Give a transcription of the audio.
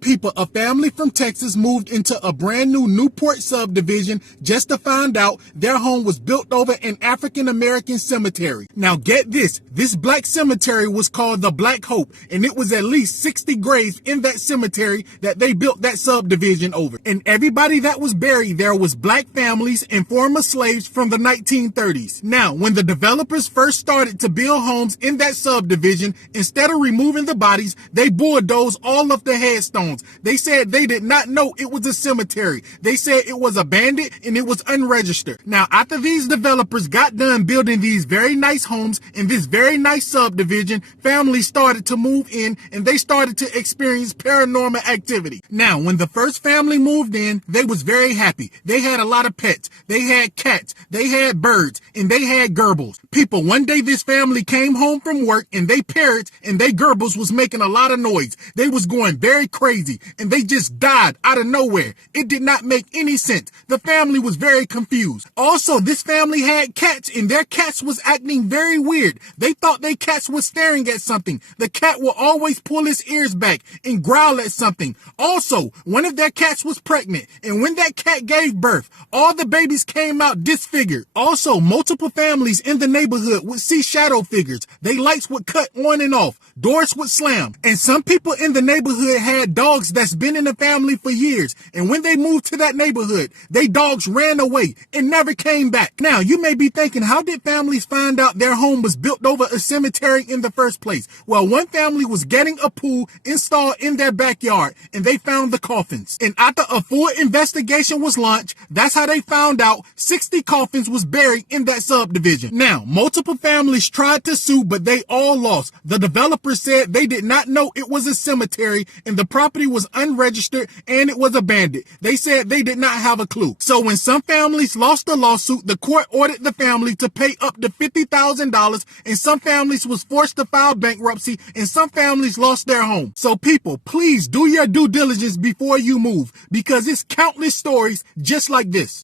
People, a family from Texas moved into a brand new Newport subdivision just to find out their home was built over an African-American cemetery. Now get this black cemetery was called the Black Hope, and it was at least 60 graves in that cemetery that they built that subdivision over. And everybody that was buried there was black families and former slaves from the 1930s. Now, when the developers first started to build homes in that subdivision, instead of removing the bodies, they bulldozed all of the headstones. They said they did not know it was a cemetery. They said it was abandoned and it was unregistered. Now, after these developers got done building these very nice homes in this very nice subdivision, families started to move in and they started to experience paranormal activity. Now, when the first family moved in, they was very happy. They had a lot of pets. They had cats. They had birds and they had gerbils. People, one day this family came home from work and they parrots and they gerbils was making a lot of noise. They was going very crazy and they just died out of nowhere. It did not make any sense. The family was very confused. Also, this family had cats and their cats was acting very weird. They thought their cats was staring at something. The cat will always pull his ears back and growl at something. Also, one of their cats was pregnant, and when that cat gave birth, all the babies came out disfigured. Also, multiple families in the neighborhood would see shadow figures. They lights would cut on and off. Doors would slam. And some people in the neighborhood had dogs that's been in the family for years. And when they moved to that neighborhood, they dogs ran away and never came back. Now, you may be thinking, how did families find out their home was built over a cemetery in the first place? Well, one family was getting a pool installed in their backyard and they found the coffins. And after a full investigation was launched, that's how they found out 60 coffins was buried in that subdivision. Now, multiple families tried to sue, but they all lost. The developer said they did not know it was a cemetery and the property was unregistered and it was abandoned. They said they did not have a clue. So when some families lost the lawsuit, the court ordered the family to pay up to $50,000, and some families was forced to file bankruptcy, and some families lost their home. So people, please do your due diligence before you move, because it's countless stories just like this.